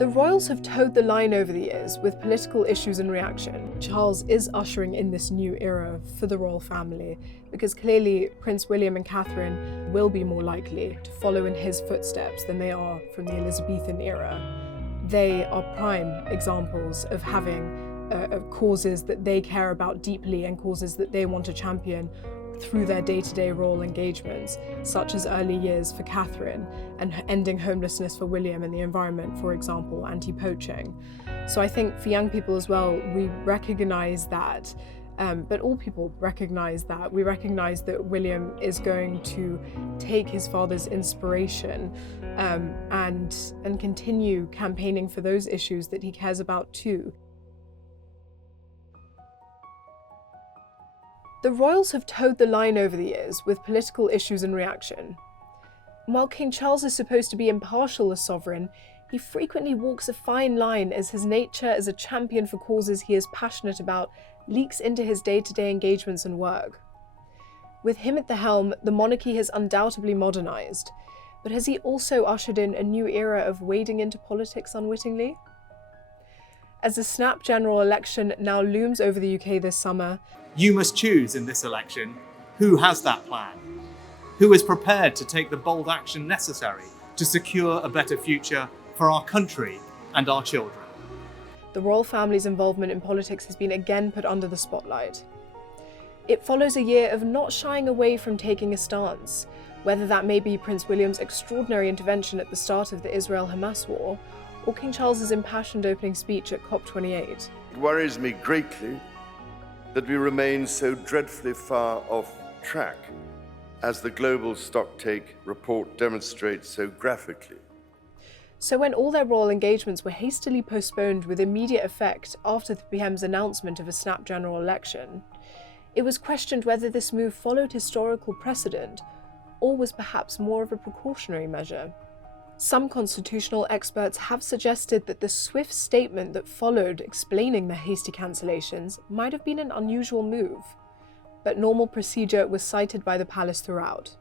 The royals have towed the line over the years with political issues and reaction. Charles is ushering in this new era for the royal family because clearly Prince William and Catherine will be more likely to follow in his footsteps than they are from the Elizabethan era. They are prime examples of having causes that they care about deeply and causes that they want to champion through their day-to-day royal engagements, such as early years for Catherine and ending homelessness for William and the environment, for example, anti-poaching. So I think for young people as well, we recognise that, but all people recognise that. We recognise that William is going to take his father's inspiration and continue campaigning for those issues that he cares about too. The royals have towed the line over the years with political issues and reaction. While King Charles is supposed to be impartial as sovereign, he frequently walks a fine line as his nature as a champion for causes he is passionate about leaks into his day-to-day engagements and work. With him at the helm, the monarchy has undoubtedly modernised, but has he also ushered in a new era of wading into politics unwittingly? As the snap general election now looms over the UK this summer, you must choose in this election who has that plan, who is prepared to take the bold action necessary to secure a better future for our country and our children. The royal family's involvement in politics has been again put under the spotlight. It follows a year of not shying away from taking a stance, whether that may be Prince William's extraordinary intervention at the start of the Israel-Hamas war, or King Charles's impassioned opening speech at COP28. It worries me greatly that we remain so dreadfully far off track, as the global stocktake report demonstrates so graphically. So when all their royal engagements were hastily postponed with immediate effect after the PM's announcement of a snap general election, it was questioned whether this move followed historical precedent or was perhaps more of a precautionary measure. Some constitutional experts have suggested that the swift statement that followed explaining the hasty cancellations might have been an unusual move, but normal procedure was cited by the palace throughout.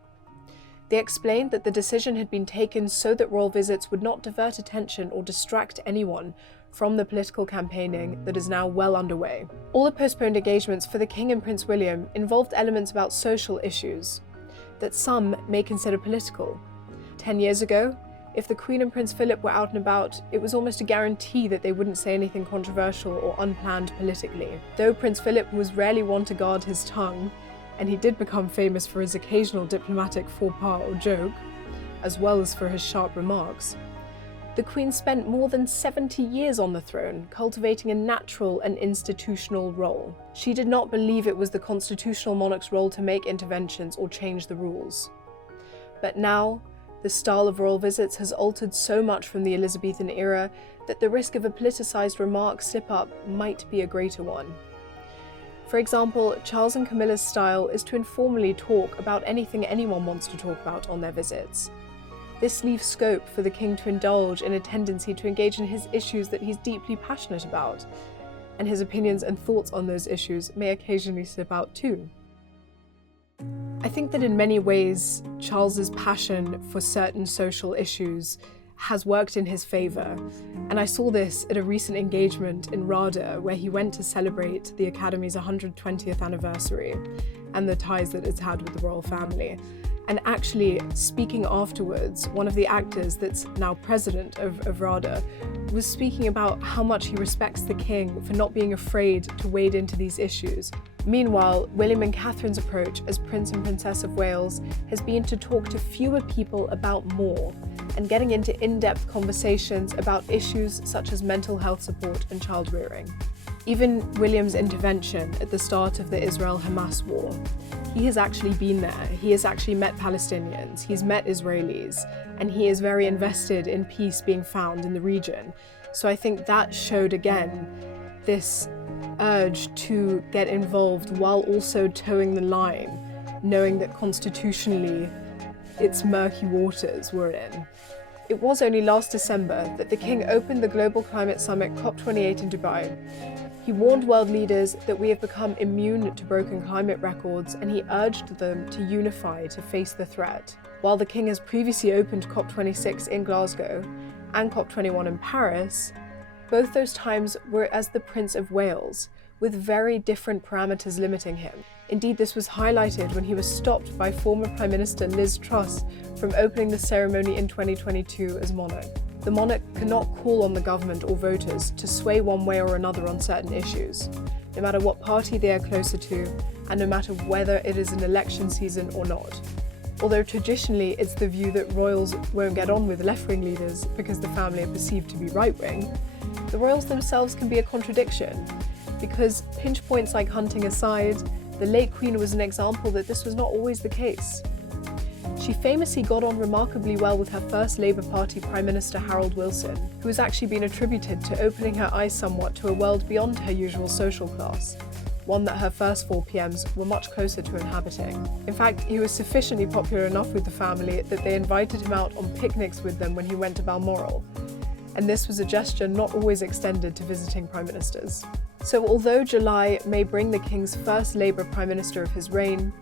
They explained that the decision had been taken so that royal visits would not divert attention or distract anyone from the political campaigning that is now well underway. All the postponed engagements for the King and Prince William involved elements about social issues that some may consider political. 10 years ago, if the Queen and Prince Philip were out and about, it was almost a guarantee that they wouldn't say anything controversial or unplanned politically. Though Prince Philip was rarely one to guard his tongue, and he did become famous for his occasional diplomatic faux pas or joke, as well as for his sharp remarks, the Queen spent more than 70 years on the throne, cultivating a natural and institutional role. She did not believe it was the constitutional monarch's role to make interventions or change the rules. But now, the style of royal visits has altered so much from the Elizabethan era that the risk of a politicised remark slip-up might be a greater one. For example, Charles and Camilla's style is to informally talk about anything anyone wants to talk about on their visits. This leaves scope for the king to indulge in a tendency to engage in his issues that he's deeply passionate about, and his opinions and thoughts on those issues may occasionally slip out too. I think that in many ways, Charles's passion for certain social issues has worked in his favour, and I saw this at a recent engagement in RADA where he went to celebrate the Academy's 120th anniversary and the ties that it's had with the royal family. And actually, speaking afterwards, one of the actors that's now president of RADA was speaking about how much he respects the king for not being afraid to wade into these issues. Meanwhile, William and Catherine's approach as Prince and Princess of Wales has been to talk to fewer people about more, and getting into in-depth conversations about issues such as mental health support and child rearing. Even William's intervention at the start of the Israel-Hamas war, he has actually been there. He has actually met Palestinians, he's met Israelis, and he is very invested in peace being found in the region. So I think that showed again this urge to get involved while also towing the line, knowing that constitutionally it's murky waters we're in. It was only last December that the King opened the Global Climate Summit COP28 in Dubai. He warned world leaders that we have become immune to broken climate records, and he urged them to unify to face the threat. While the King has previously opened COP26 in Glasgow, and COP21 in Paris, both those times were as the Prince of Wales, with very different parameters limiting him. Indeed, this was highlighted when he was stopped by former Prime Minister Liz Truss from opening the ceremony in 2022 as monarch. The monarch cannot call on the government or voters to sway one way or another on certain issues, no matter what party they are closer to, and no matter whether it is an election season or not. Although traditionally it's the view that royals won't get on with left-wing leaders because the family are perceived to be right-wing, the royals themselves can be a contradiction, because pinch points like hunting aside, the late Queen was an example that this was not always the case. She famously got on remarkably well with her first Labour Party Prime Minister Harold Wilson, who has actually been attributed to opening her eyes somewhat to a world beyond her usual social class, one that her first 4 PMs were much closer to inhabiting. In fact, he was sufficiently popular enough with the family that they invited him out on picnics with them when he went to Balmoral, and this was a gesture not always extended to visiting Prime Ministers. So although July may bring the King's first Labour Prime Minister of his reign,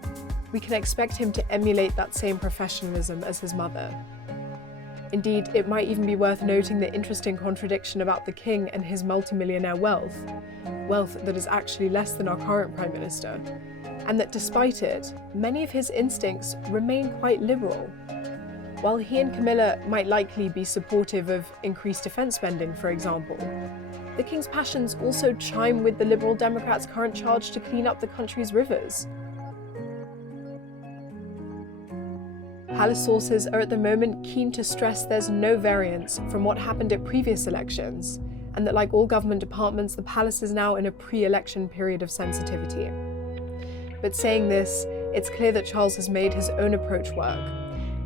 we can expect him to emulate that same professionalism as his mother. Indeed, it might even be worth noting the interesting contradiction about the King and his multimillionaire wealth that is actually less than our current Prime Minister, and that despite it, many of his instincts remain quite liberal. While he and Camilla might likely be supportive of increased defence spending, for example, the King's passions also chime with the Liberal Democrats' current charge to clean up the country's rivers. Palace sources are at the moment keen to stress there's no variance from what happened at previous elections, and that like all government departments, the palace is now in a pre-election period of sensitivity. But saying this, it's clear that Charles has made his own approach work,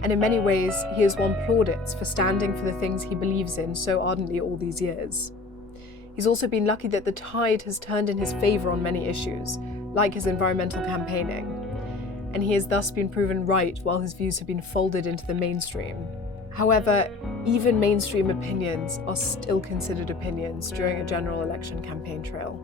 and in many ways he has won plaudits for standing for the things he believes in so ardently all these years. He's also been lucky that the tide has turned in his favour on many issues, like his environmental campaigning, and he has thus been proven right while his views have been folded into the mainstream. However, even mainstream opinions are still considered opinions during a general election campaign trail.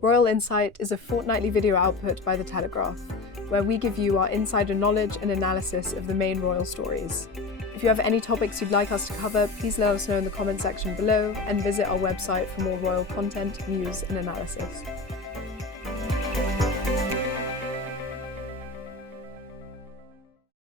Royal Insight is a fortnightly video output by The Telegraph, where we give you our insider knowledge and analysis of the main royal stories. If you have any topics you'd like us to cover, please let us know in the comment section below and visit our website for more royal content, news and analysis.